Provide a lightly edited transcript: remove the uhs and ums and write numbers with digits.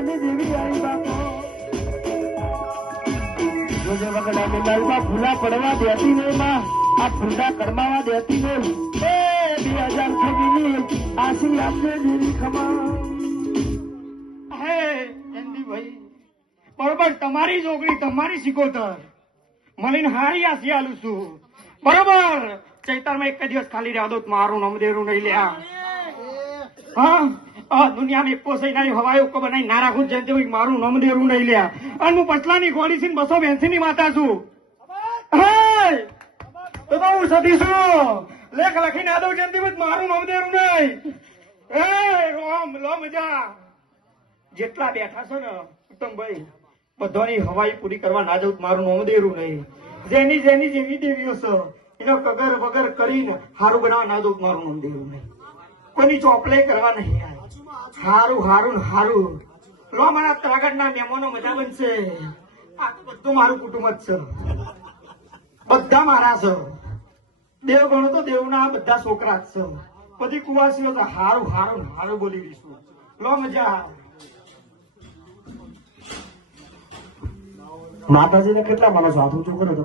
માની દેવી આવી બાપો જોજે વગડા મેલાઈમાં ભૂલા પડવા દેતી નહીં માં આ ભૂલા કરમાવા દેતી નહીં એ 2026 ની આશી આપને દેવી ખમા હે ચંદીભાઈ બરોબર તમારી છોકરી તમારી શીખોતર મળીને હારી આશી આલું છું બરોબર ચૈતરમાં એક દિવસ ખાલી રહ્યા દો મારું નામ દેરું નહીં લ્યા હા દુનિયામાં એક પોસાઈ નાની હવાઈ ઉકો બનાવી ના રાખું જેમ તે મારું નામ દેરું નહીં લ્યા અને હું પટલાની ગોળી થી 282 ની માતા છું તો હું સતી છું લેખ લખીને આદો જેમ મારું નામ દેરું નહીં એ રોમ લો મજા જેટલા બેઠા છો ને ઉત્તમભાઈ બધાની હવાઈ પૂરી કરવા ના જવું મારું નામ દેરું નહીં જેની જેની જેવી દેવીઓ છે એનો કગર વગર કરીને હારું બનાવવા ના જવું મારું નામ દેરું નહીં કોઈની ચોપલે કરવા નહીં હારું હારું ને હારું લો મારા ત્રાગડના મહેમાનો મજા બનશે આ તો બધું મારું કુટુંબ જ છે બધા મારા છે દેવ ગણો તો દેવના બધા છોકરા જ છે બધી કુવાસીઓ તો હારું હારું હારું બોલી દઈશું લો મજા માતાજીને કેટલા માણસો હાથ ઊંચું કરો તમે